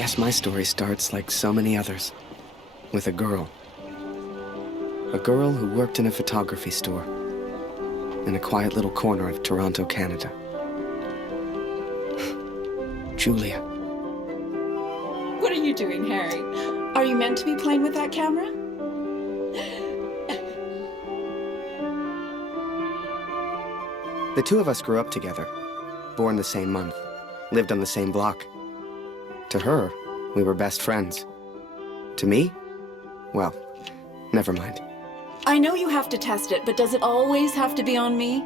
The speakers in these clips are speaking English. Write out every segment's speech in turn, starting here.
guess my story starts like so many others, with a girl. A girl who worked in a photography store in a quiet little corner of Toronto, Canada. Julia. What are you doing, Harry? Are you meant to be playing with that camera? The two of us grew up together, born the same month, lived on the same block. To her, we were best friends. To me, well, never mind. I know you have to test it, but does it always have to be on me?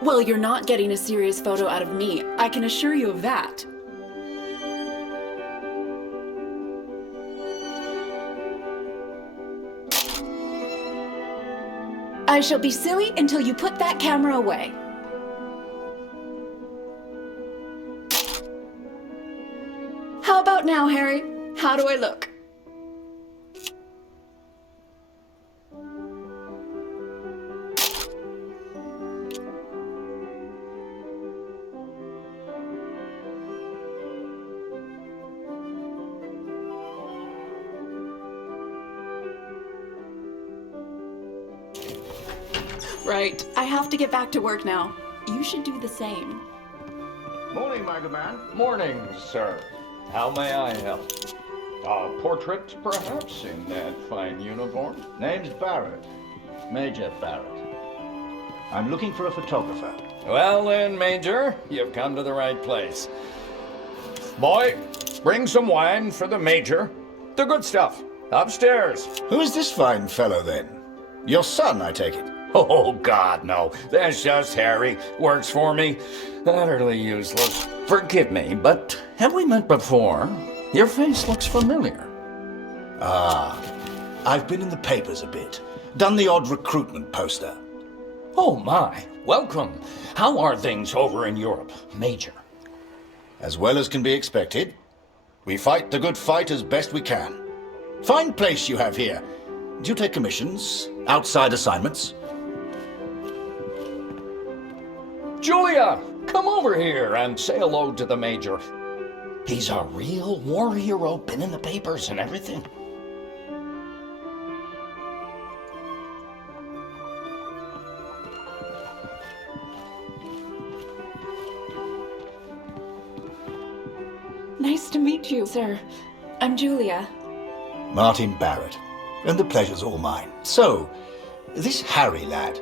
Well, you're not getting a serious photo out of me. I can assure you of that. I shall be silly until you put that camera away. How about now, Harry? How do I look? Right. I have to get back to work now. You should do the same. Morning, Man. Morning, sir. How may I help? A portrait, perhaps, in that fine uniform? Name's Barrett. Major Barrett. I'm looking for a photographer. Well then, Major, you've come to the right place. Boy, bring some wine for the Major. The good stuff. Upstairs. Who is this fine fellow, then? Your son, I take it. Oh, God, no. That's just Harry. Works for me. Utterly useless. Forgive me, but have we met before? Your face looks familiar. Ah, I've been in the papers a bit. Done the odd recruitment poster. Oh, my. Welcome. How are things over in Europe, Major? As well as can be expected. We fight the good fight as best we can. Fine place you have here. Do you take commissions? Outside assignments? Julia, come over here and say hello to the Major. He's a real war hero, been in the papers and everything. Nice to meet you, sir. I'm Julia. Martin Barrett. And the pleasure's all mine. So, this Harry lad,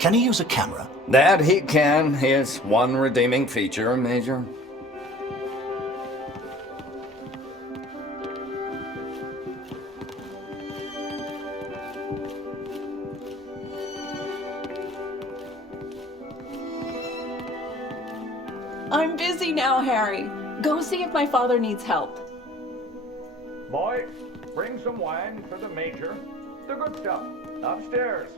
can he use a camera? That he can. His one redeeming feature, Major. I'm busy now, Harry. Go see if my father needs help. Boy, bring some wine for the Major. The good stuff. Upstairs.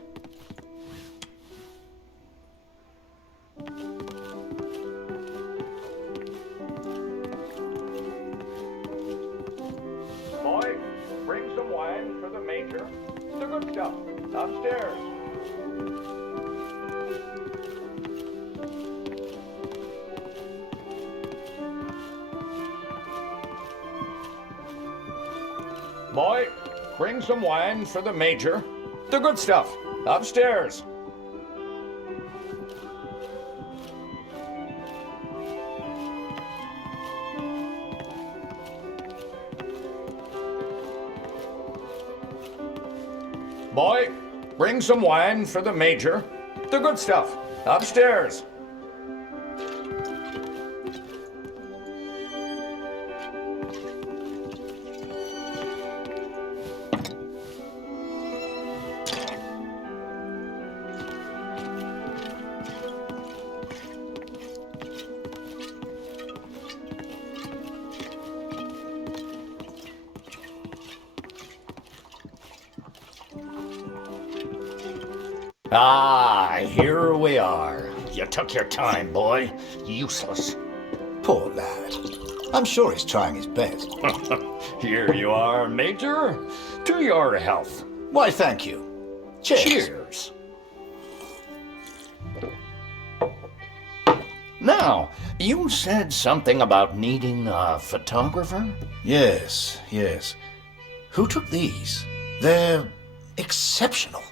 Boy, bring some wine for the Major. The good stuff. Upstairs. Boy, bring some wine for the Major. The good stuff. Upstairs. Boy, bring some wine for the Major. The good stuff. Upstairs. Ah, here we are. You took your time, boy. Useless. Poor lad. I'm sure he's trying his best. Here you are, Major. To your health. Why, thank you. Cheers. Now, you said something about needing a photographer? Yes, yes. Who took these? They're exceptional.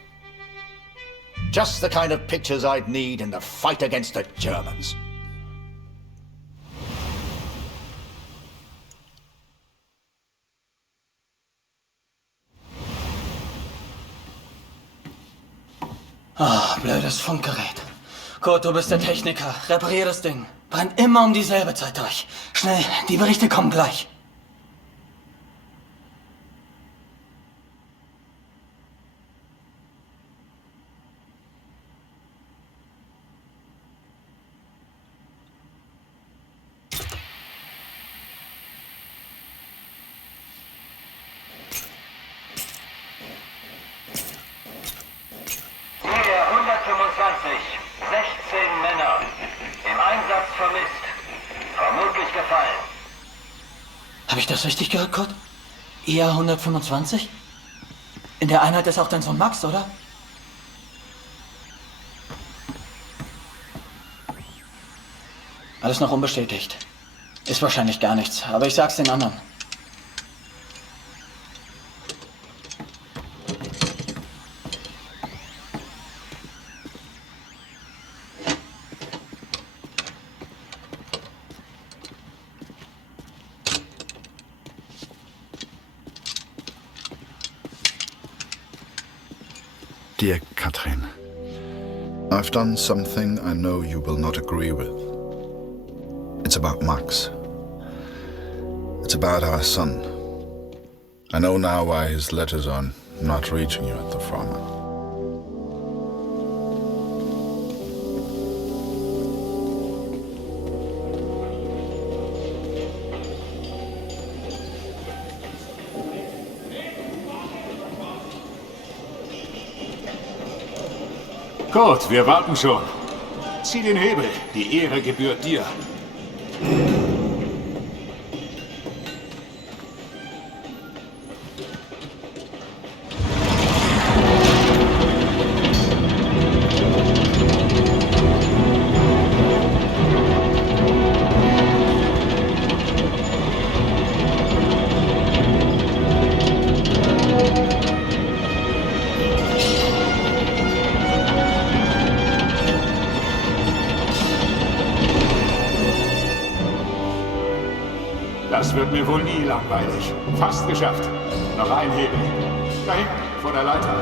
Just the kind of pictures I'd need in the fight against the Germans. Ah, blödes Funkgerät. Kurt, du bist der Techniker. Reparier das Ding. Brennt immer um dieselbe Zeit durch. Schnell, die Berichte kommen gleich. Hier 125, 16 Männer. Im Einsatz vermisst. Vermutlich gefallen. Habe ich das richtig gehört, Kurt? Eher 125? In der Einheit ist auch dein Sohn Max, oder? Alles noch unbestätigt. Ist wahrscheinlich gar nichts, aber ich sag's den anderen. Dear Katrin, I've done something I know you will not agree with. It's about Max. It's about our son. I know now why his letters are not reaching you at the front. Gut, wir warten schon. Zieh den Hebel. Die Ehre gebührt dir. Das wird mir wohl nie langweilig. Fast geschafft. Noch ein Hebel. Da hinten, vor der Leiter.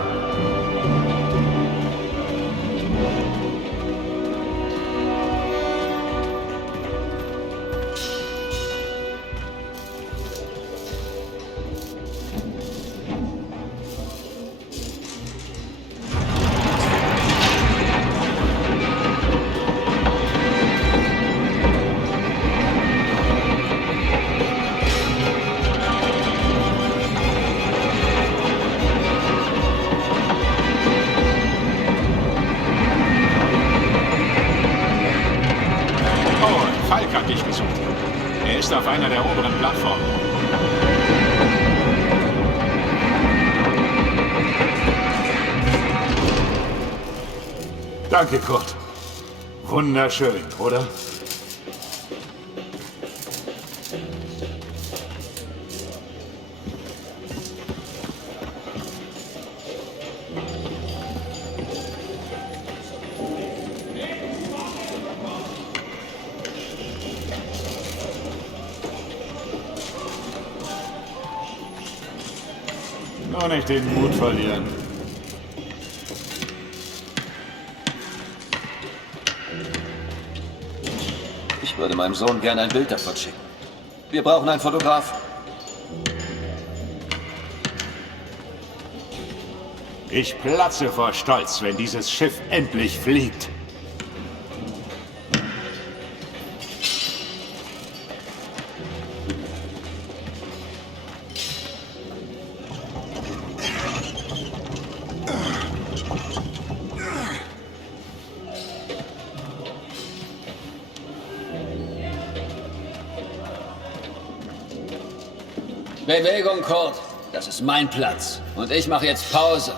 Auf einer der oberen Plattformen. Danke, Kurt. Wunderschön, oder? Nur nicht den Mut verlieren. Ich würde meinem Sohn gerne ein Bild davon schicken. Wir brauchen einen Fotografen. Ich platze vor Stolz, wenn dieses Schiff endlich fliegt. Bewegung, Kurt. Das ist mein Platz. Und ich mache jetzt Pause.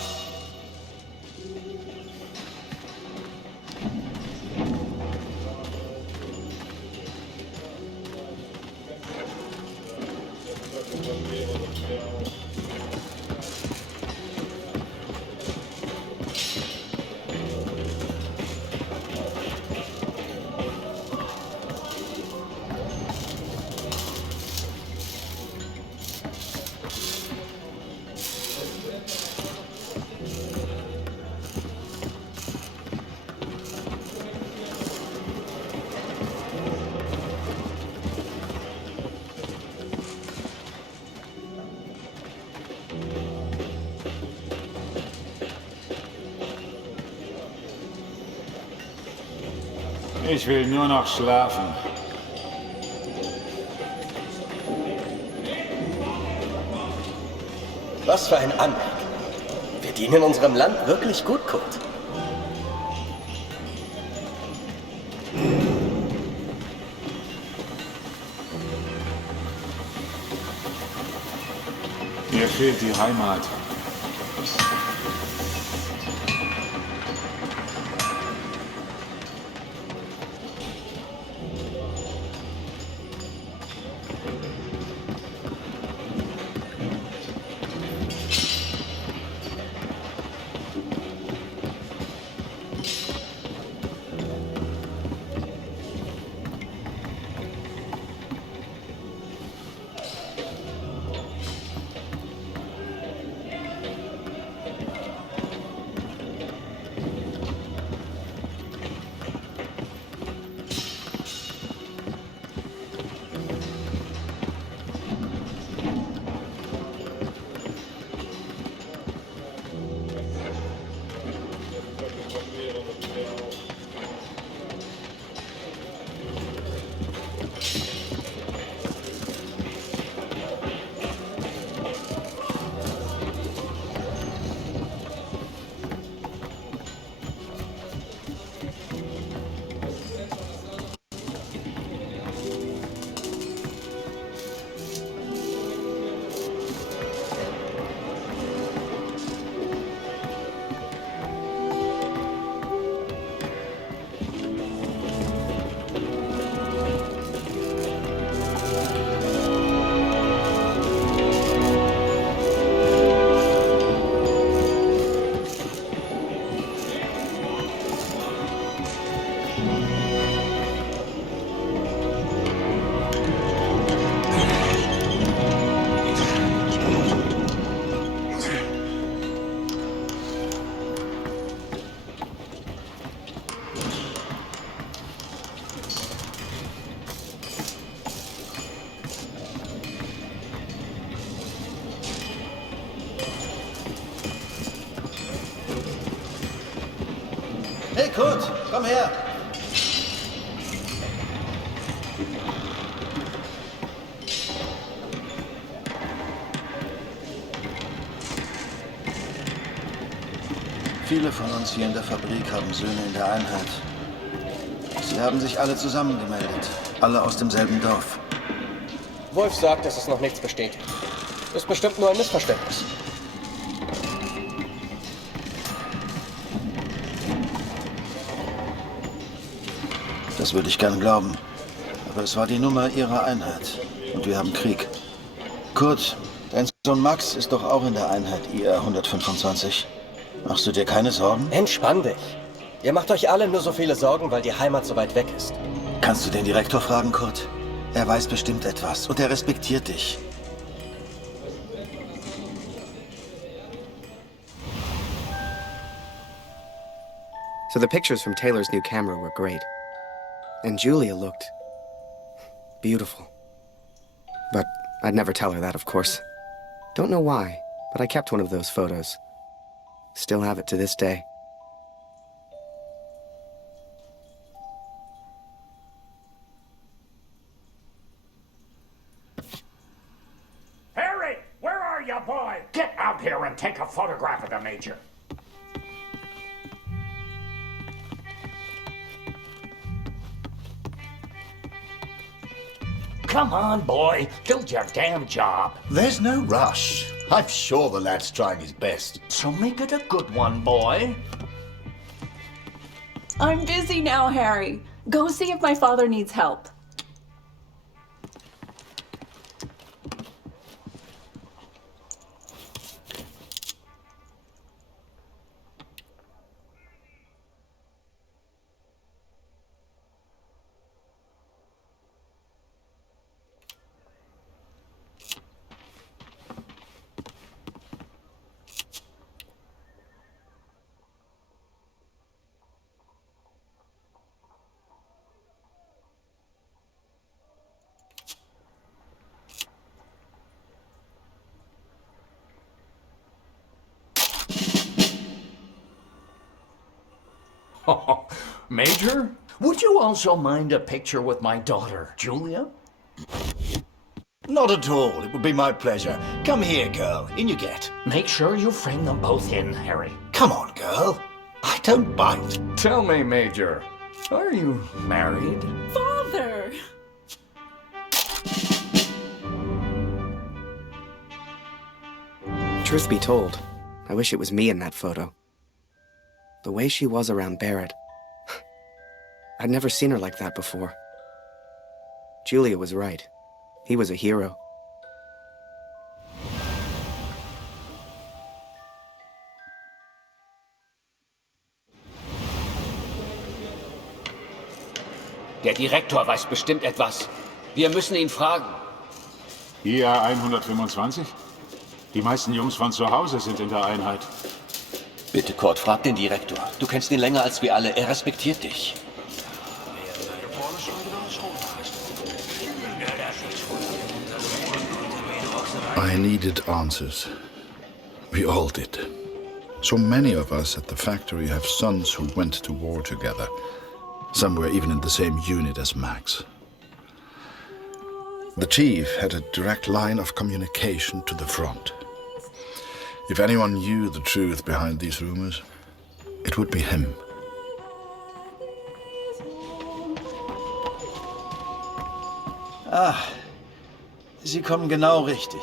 Ich will nur noch schlafen. Was für ein Anblick. Wir dienen unserem Land wirklich gut, Kurt. Mir fehlt die Heimat. Hey Kurt, komm her! Viele von uns hier in der Fabrik haben Söhne in der Einheit. Sie haben sich alle zusammengemeldet. Alle aus demselben Dorf. Wolf sagt, dass es noch nichts besteht. Ist bestimmt nur ein Missverständnis. Das würde ich gern glauben. Aber es war die Nummer ihrer Einheit. Und wir haben Krieg. Kurt, dein Sohn Max ist doch auch in der Einheit IR 125. Machst du dir keine Sorgen? Entspann dich. Ihr macht euch alle nur so viele Sorgen, weil die Heimat so weit weg ist. Kannst du den Direktor fragen, Kurt? Er weiß bestimmt etwas und er respektiert dich. So the pictures from Taylor's new camera were great. And Julia looked beautiful. But I'd never tell her that, of course. Don't know why, but I kept one of those photos. Still have it to this day. Harry, where are you, boy? Get out here and take a photograph of the Major. Come on, boy. Do your damn job. There's no rush. I'm sure the lad's trying his best. So make it a good one, boy. I'm busy now, Harry. Go see if my father needs help. Major? Would you also mind a picture with my daughter, Julia? Not at all. It would be my pleasure. Come here, girl. In you get. Make sure you frame them both in, Harry. Come on, girl. I don't bite. Tell me, Major, are you married? Father! Truth be told, I wish it was me in that photo. The way she was around Barrett. I'd never seen her like that before. Julia was right. He was a hero. Der Direktor weiß bestimmt etwas. Wir müssen ihn fragen. IA 125? Die meisten Jungs von zu Hause sind in der Einheit. Bitte, Kurt, frag den Direktor. Du kennst ihn länger als wir alle. Er respektiert dich. I needed answers. We all did. So many of us at the factory have sons who went to war together. Some were even in the same unit as Max. The chief had a direct line of communication to the front. If anyone knew the truth behind these rumors, it would be him. Ah, Sie kommen genau richtig.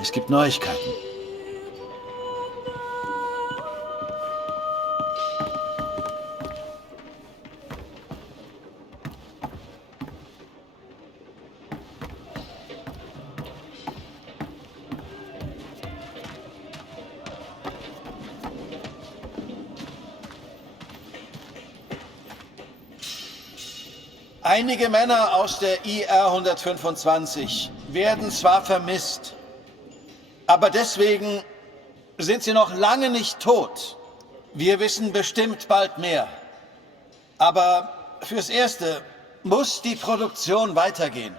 Es gibt Neuigkeiten. Einige Männer aus der IR 125 werden zwar vermisst, aber deswegen sind sie noch lange nicht tot. Wir wissen bestimmt bald mehr. Aber fürs Erste muss die Produktion weitergehen.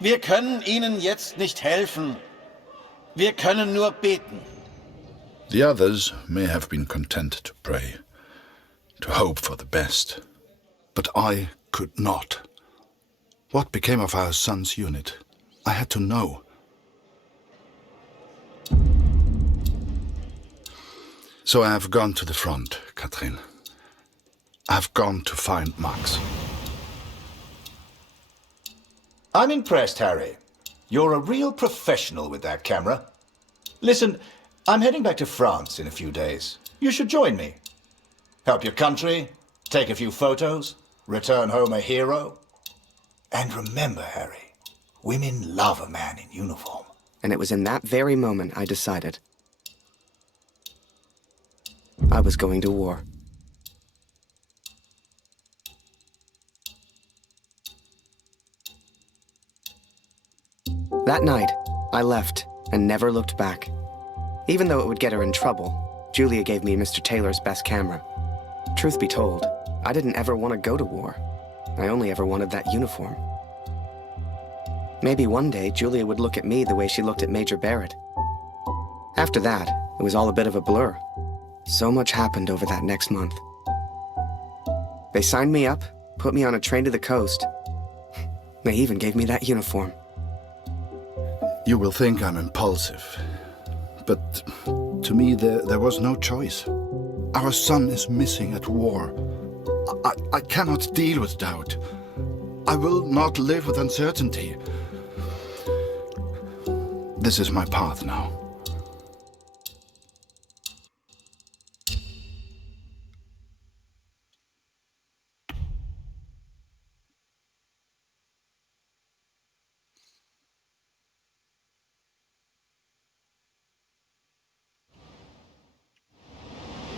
Wir können ihnen jetzt nicht helfen. Wir können nur beten. The others may have been content to pray, to hope for the best. But I could not. What became of our son's unit? I had to know. So I have gone to the front, Katrin. I have gone to find Max. I'm impressed, Harry. You're a real professional with that camera. Listen, I'm heading back to France in a few days. You should join me. Help your country, take a few photos, return home a hero. And remember, Harry, women love a man in uniform. And it was in that very moment I decided. I was going to war. That night, I left and never looked back. Even though it would get her in trouble, Julia gave me Mr. Taylor's best camera. Truth be told, I didn't ever want to go to war. I only ever wanted that uniform. Maybe one day Julia would look at me the way she looked at Major Barrett. After that, it was all a bit of a blur. So much happened over that next month. They signed me up, put me on a train to the coast. They even gave me that uniform. You will think I'm impulsive, but to me there was no choice. Our son is missing at war. I cannot deal with doubt. I will not live with uncertainty. This is my path now.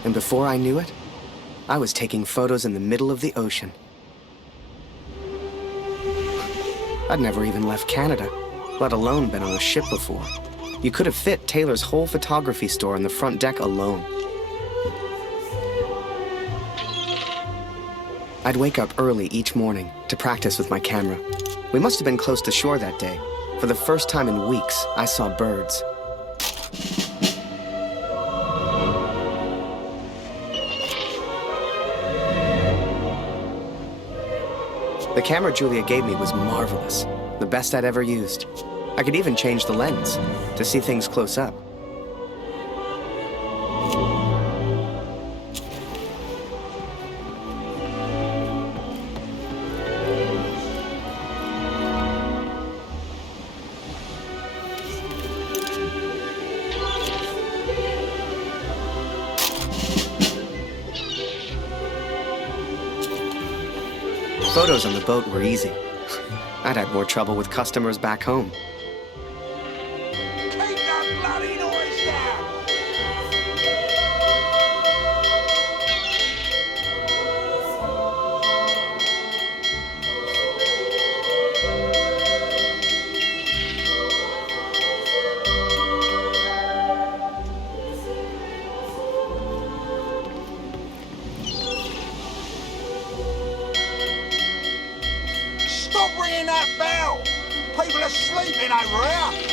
And before I knew it, I was taking photos in the middle of the ocean. I'd never even left Canada, let alone been on a ship before. You could have fit Taylor's whole photography store on the front deck alone. I'd wake up early each morning to practice with my camera. We must have been close to shore that day. For the first time in weeks, I saw birds. The camera Julia gave me was marvelous. The best I'd ever used. I could even change the lens to see things close up. Photos on the boat were easy. I'd had more trouble with customers back home. Keep that bloody noise down! Stop ringing that bell! People are sleeping over here!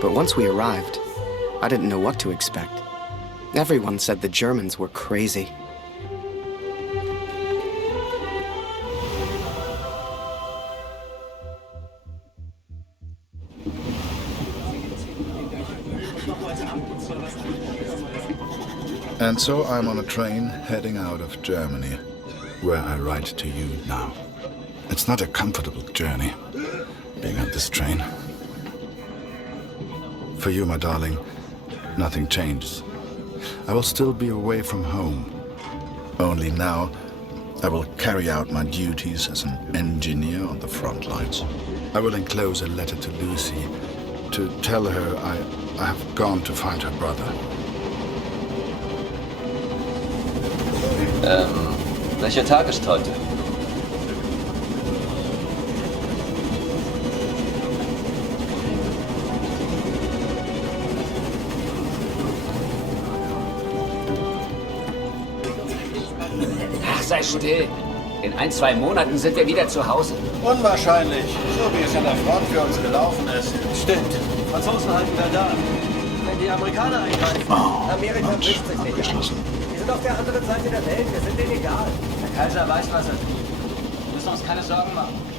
But once we arrived, I didn't know what to expect. Everyone said the Germans were crazy. And so I'm on a train heading out of Germany, where I write to you now. It's not a comfortable journey, being on this train. For you, my darling, nothing changes. I will still be away from home. Only now, I will carry out my duties as an engineer on the front lines. I will enclose a letter to Lucy to tell her I have gone to find her brother. Welcher Tag ist heute? Ach, sei still. In 1-2 Monaten sind wir wieder zu Hause. Unwahrscheinlich, so wie es an der Front für uns gelaufen ist. Stimmt. Franzosen halten Verdun. Wenn die Amerikaner eingreifen. Amerika bricht sich nicht an. Wir sind auf der anderen Seite der Welt, wir sind denen egal. Der Kaiser weiß, was er tut. Wir müssen uns keine Sorgen machen.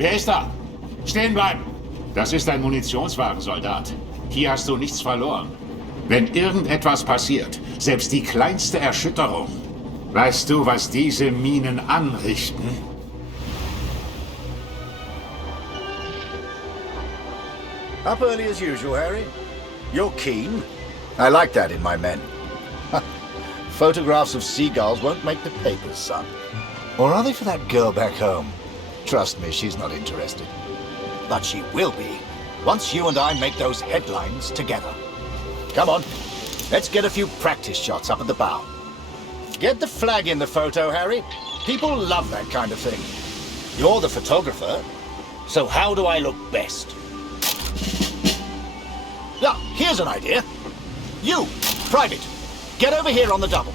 Wer ist da? Stehen bleiben! Das ist ein Munitionswagen, Soldat. Hier hast du nichts verloren. Wenn irgendetwas passiert, selbst die kleinste Erschütterung, weißt du, was diese Minen anrichten? Up early as usual, Harry. You're keen. I like that in my men. Photographs of seagulls won't make the papers, son. Or are they for that girl back home? Trust me, she's not interested. But she will be, once you and I make those headlines together. Come on, let's get a few practice shots up at the bow. Get the flag in the photo, Harry. People love that kind of thing. You're the photographer, so how do I look best? Yeah, here's an idea. You, Private, get over here on the double.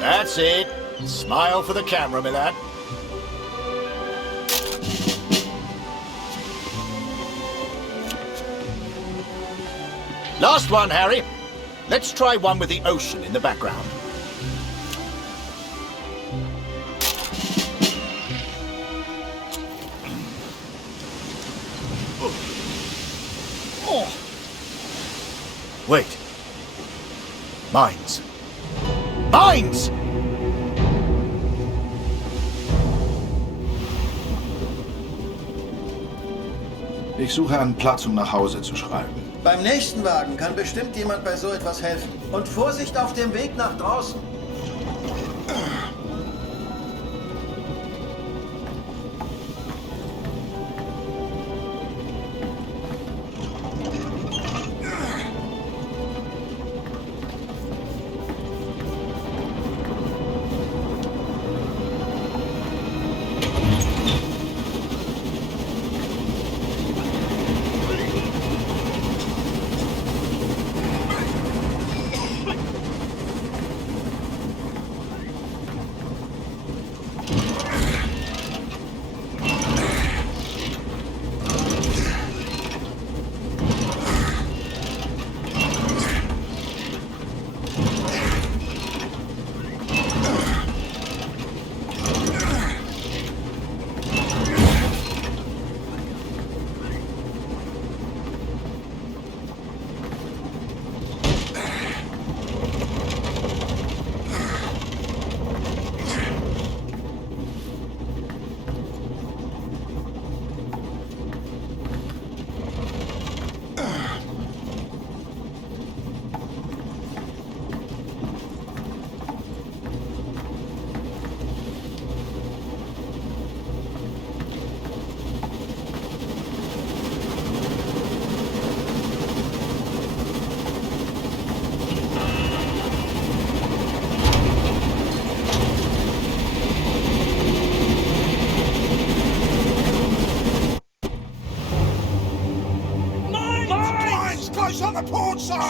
That's it. Smile for the camera, my lad. Last one, Harry. Let's try one with the ocean in the background. Wait. Mines. Mines! Ich suche einen Platz, um nach Hause zu schreiben. Beim nächsten Wagen kann bestimmt jemand bei so etwas helfen. Und Vorsicht auf dem Weg nach draußen.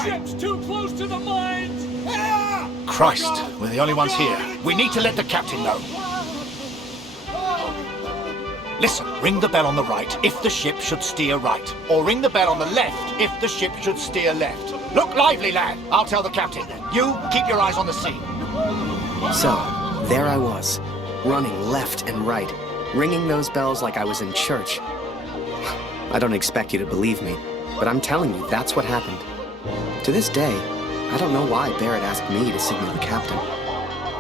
Ship's too close to the mines! Christ, we're the only ones here. We need to let the captain know. Listen, ring the bell on the right if the ship should steer right. Or ring the bell on the left if the ship should steer left. Look lively, lad. I'll tell the captain. You, keep your eyes on the sea. So, there I was, running left and right, ringing those bells like I was in church. I don't expect you to believe me, but I'm telling you, that's what happened. To this day, I don't know why Barrett asked me to signal the captain.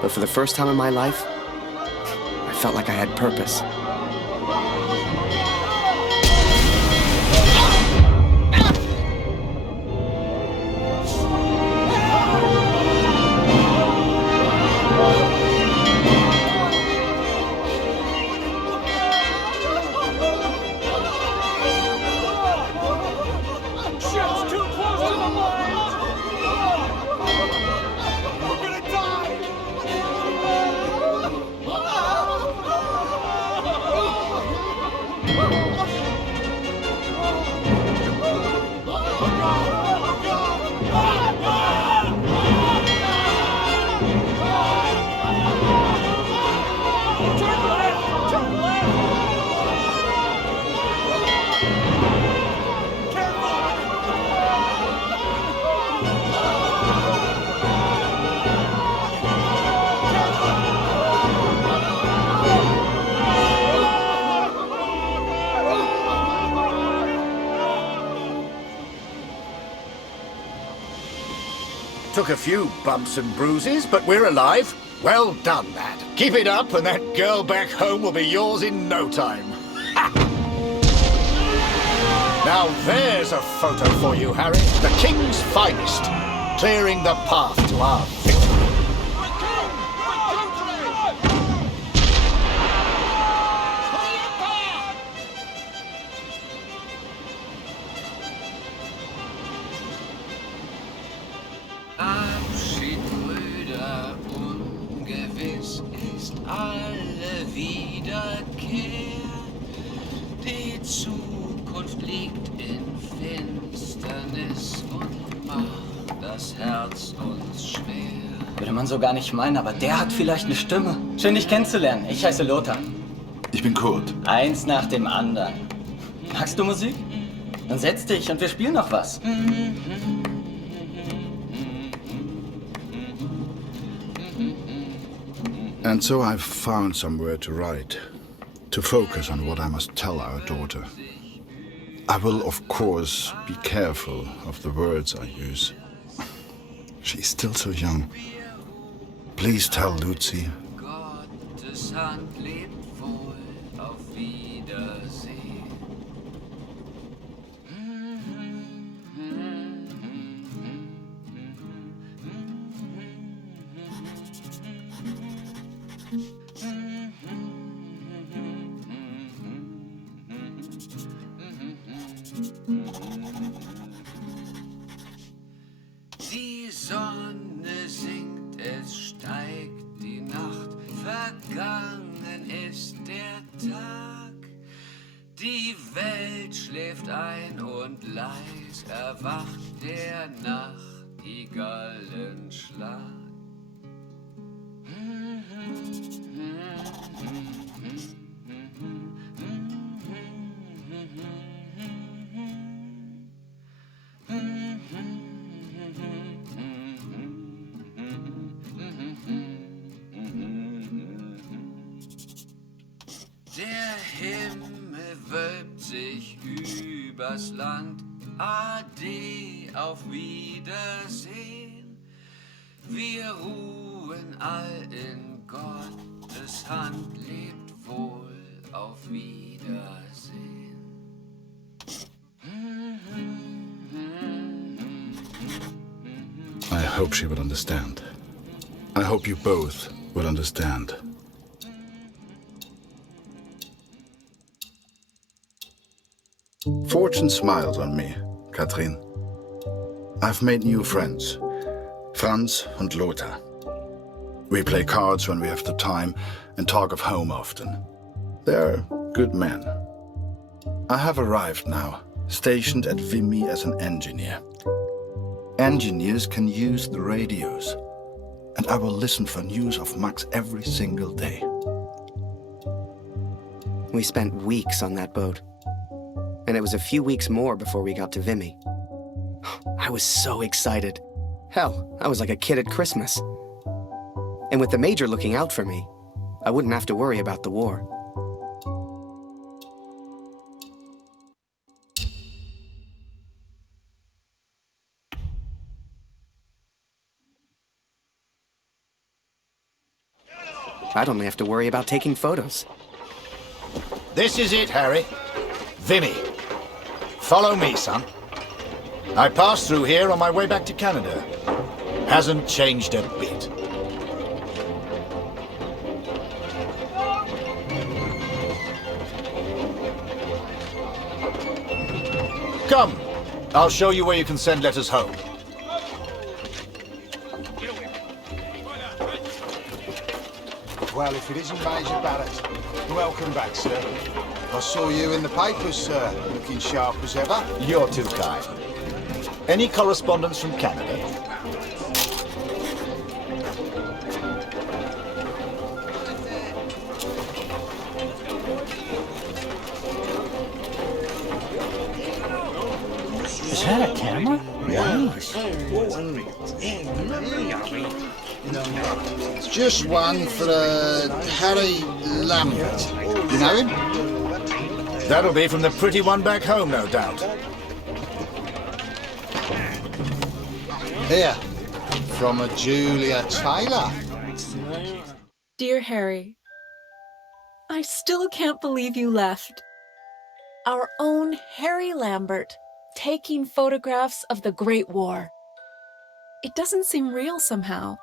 But for the first time in my life, I felt like I had purpose. Took a few bumps and bruises, but we're alive. Well done, lad. Keep it up, and that girl back home will be yours in no time. Ha! Now there's a photo for you, Harry. The King's finest, clearing the path to our victory. Alle Wiederkehr, die Zukunft liegt in Finsternis und macht das Herz uns schwer. Würde man so gar nicht meinen, aber der hat vielleicht eine Stimme. Schön, dich kennenzulernen. Ich heiße Lothar. Ich bin Kurt. Eins nach dem anderen. Magst du Musik? Dann setz dich und wir spielen noch was. And so I've found somewhere to write, to focus on what I must tell our daughter. I will, of course, be careful of the words I use. She's still so young. Please tell Lucy. Gottes Hand lebt wohl, auf Wiedersehen. Die Sonne sinkt, es steigt die Nacht, vergangen ist der Tag. Die Welt schläft ein und leis erwacht der Nachtigallenschlag. Der Himmel wölbt sich übers Land. Ade, auf Wiedersehen. Wir ruhen all in Gottes Hand, lebt wohl, auf Wiedersehen. I hope she will understand. I hope you both will understand. Fortune smiles on me, Katrin. I've made new friends, Franz and Lothar. We play cards when we have the time and talk of home often. They're good men. I have arrived now, stationed at Vimy as an engineer. Engineers can use the radios, and I will listen for news of Max every single day. We spent weeks on that boat. And it was a few weeks more before we got to Vimy. I was so excited. Hell, I was like a kid at Christmas. And with the Major looking out for me, I wouldn't have to worry about the war. I'd only have to worry about taking photos. This is it, Harry. Vimy. Follow me, son. I passed through here on my way back to Canada. Hasn't changed a bit. Come, I'll show you where you can send letters home. Well, if it isn't Major Barrett, welcome back, sir. I saw you in the papers, sir, looking sharp as ever. You're too kind. Any correspondence from Canada? Is that a camera? Nice. It's just one for Harry Lambert. You know him? That'll be from the pretty one back home, no doubt. Here, from a Julia Taylor. Dear Harry, I still can't believe you left. Our own Harry Lambert, taking photographs of the Great War. It doesn't seem real somehow.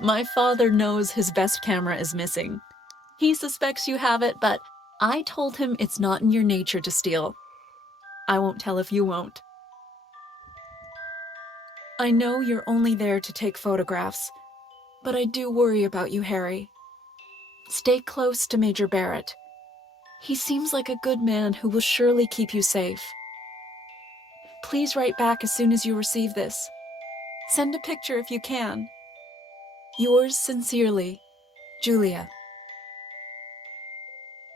My father knows his best camera is missing. He suspects you have it, but I told him it's not in your nature to steal. I won't tell if you won't. I know you're only there to take photographs, but I do worry about you, Harry. Stay close to Major Barrett. He seems like a good man who will surely keep you safe. Please write back as soon as you receive this. Send a picture if you can. Yours sincerely, Julia.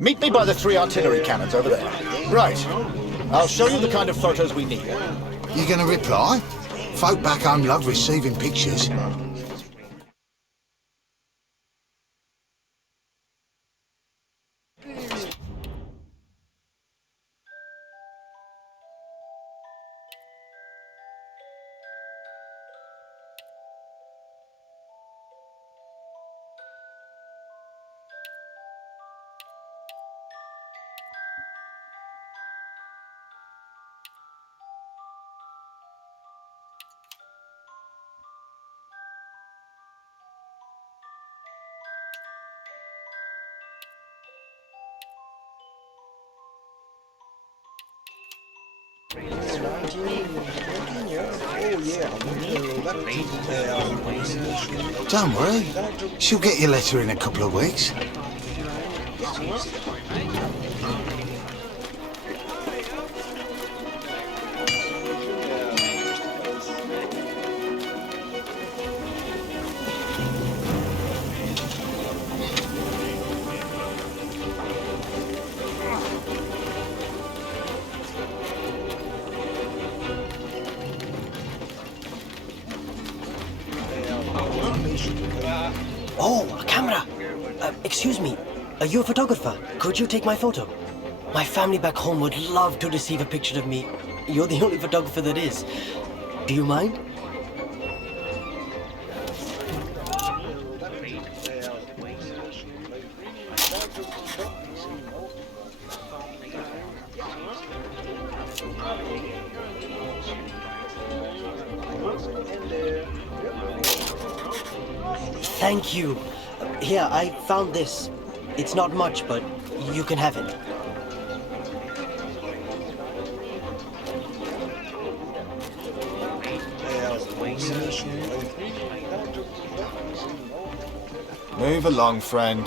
Meet me by the 3 artillery cannons over there. Right. I'll show you the kind of photos we need. You gonna reply? Folk back home love receiving pictures. Don't worry. She'll get your letter in a couple of weeks. Oh, a camera! Excuse me, are you a photographer? Could you take my photo? My family back home would love to receive a picture of me. You're the only photographer that is. Do you mind? Thank you. Here, I found this. It's not much, but you can have it. Move along, friend.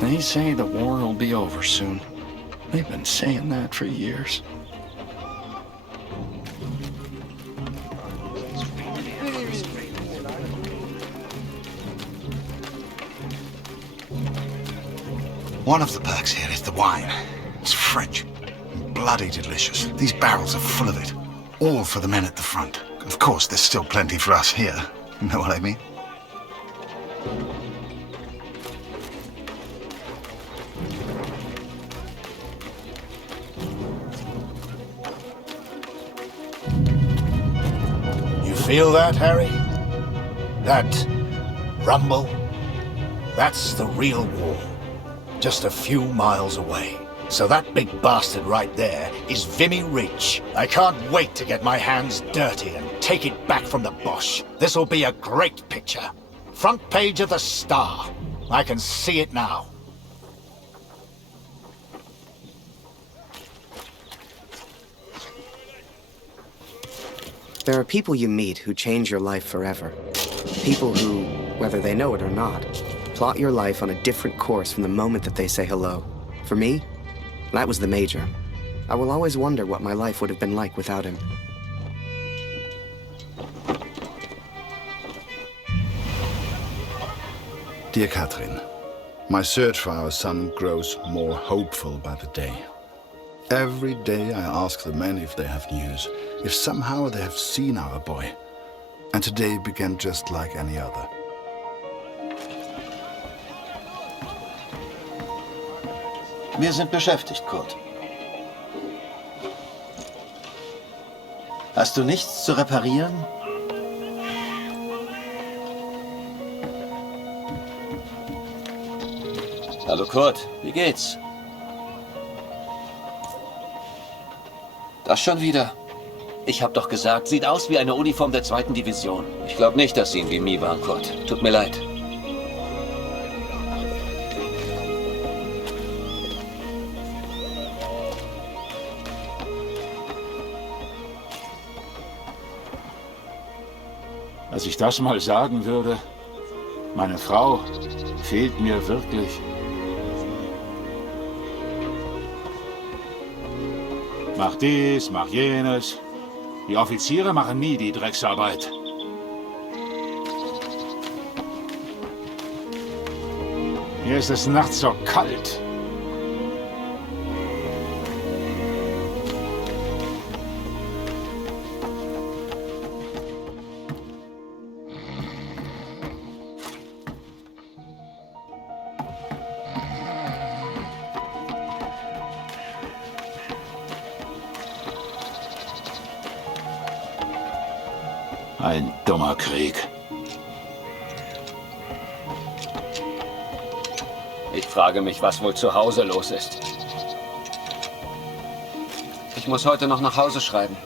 They say the war will be over soon. They've been saying that for years. One of the perks here is the wine. It's French. Bloody delicious. These barrels are full of it. All for the men at the front. Of course, there's still plenty for us here. You know what I mean? You feel that, Harry? That rumble? That's the real war. Just a few miles away. So that big bastard right there is Vimy Ridge. I can't wait to get my hands dirty and take it back from the Bosch. This'll be a great picture. Front page of the Star. I can see it now. There are people you meet who change your life forever. People who, whether they know it or not, plot your life on a different course from the moment that they say hello. For me, that was the Major. I will always wonder what my life would have been like without him. Dear Catherine, my search for our son grows more hopeful by the day. Every day I ask the men if they have news, if somehow they have seen our boy. And today began just like any other. Wir sind beschäftigt, Kurt. Hast du nichts zu reparieren? Hallo Kurt, wie geht's? Das schon wieder? Ich hab doch gesagt, sieht aus wie eine Uniform der 2. Division. Ich glaube nicht, dass Sie in Vimy waren, Kurt. Tut mir leid. Als ich das mal sagen würde, meine Frau fehlt mir wirklich. Mach dies, mach jenes. Die Offiziere machen nie die Drecksarbeit. Hier ist es nachts so kalt. Ein dummer Krieg. Ich frage mich, was wohl zu Hause los ist. Ich muss heute noch nach Hause schreiben.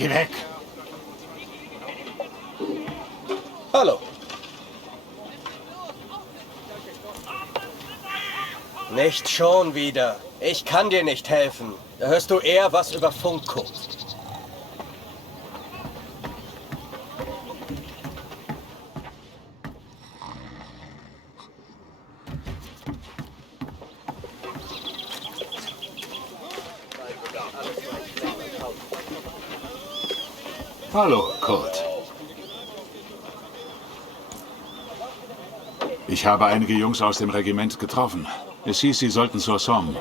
Geh weg! Hallo. Nicht schon wieder. Ich kann dir nicht helfen. Da hörst du eher was über Funkcode. Hallo, Kurt. Ich habe einige Jungs aus dem Regiment getroffen. Es hieß, sie sollten zur Somme.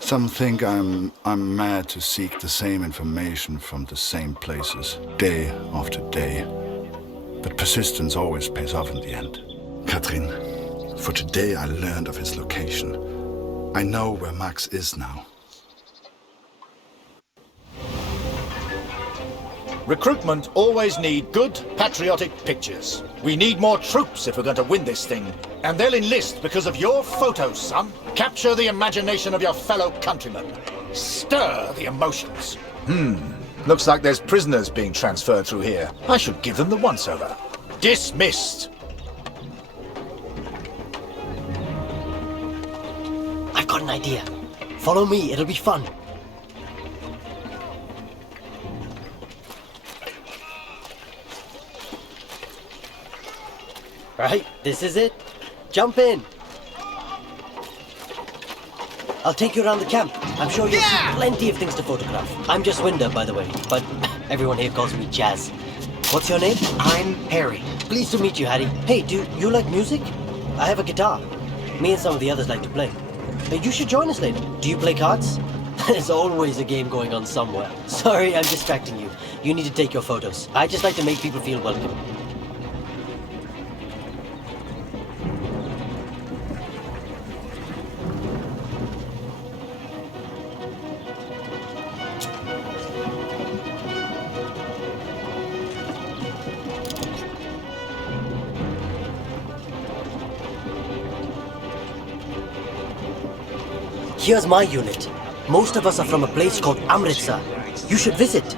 Some think I'm mad to seek the same information from the same places, day after day. But persistence always pays off in the end. Katrin, for today I learned of his location. I know where Max is now. Recruitment always need good, patriotic pictures. We need more troops if we're going to win this thing. And they'll enlist because of your photos, son. Capture the imagination of your fellow countrymen. Stir the emotions. Looks like there's prisoners being transferred through here. I should give them the once-over. Dismissed. I've got an idea. Follow me, it'll be fun. Right, this is it. Jump in. I'll take you around the camp. I'm sure you'll see plenty of things to photograph. I'm just Winder, by the way, but everyone here calls me Jazz. What's your name? I'm Harry. Pleased to meet you, Harry. Hey, do you like music? I have a guitar. Me and some of the others like to play. You should join us later. Do you play cards? There's always a game going on somewhere. Sorry, I'm distracting you. You need to take your photos. I just like to make people feel welcome. Here's my unit. Most of us are from a place called Amritsar. You should visit.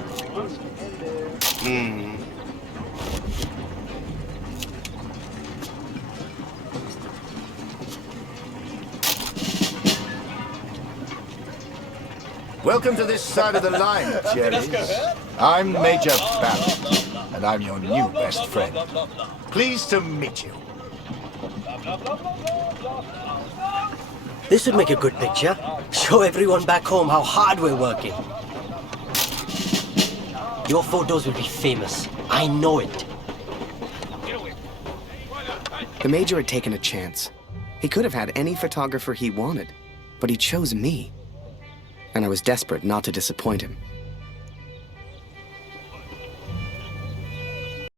Welcome to this side of the line, Jerry's. I'm Major Barrett, and I'm your new best friend. Pleased to meet you. This would make a good picture. Show everyone back home how hard we're working. Your photos will be famous. I know it. The Major had taken a chance. He could have had any photographer he wanted, but he chose me. And I was desperate not to disappoint him.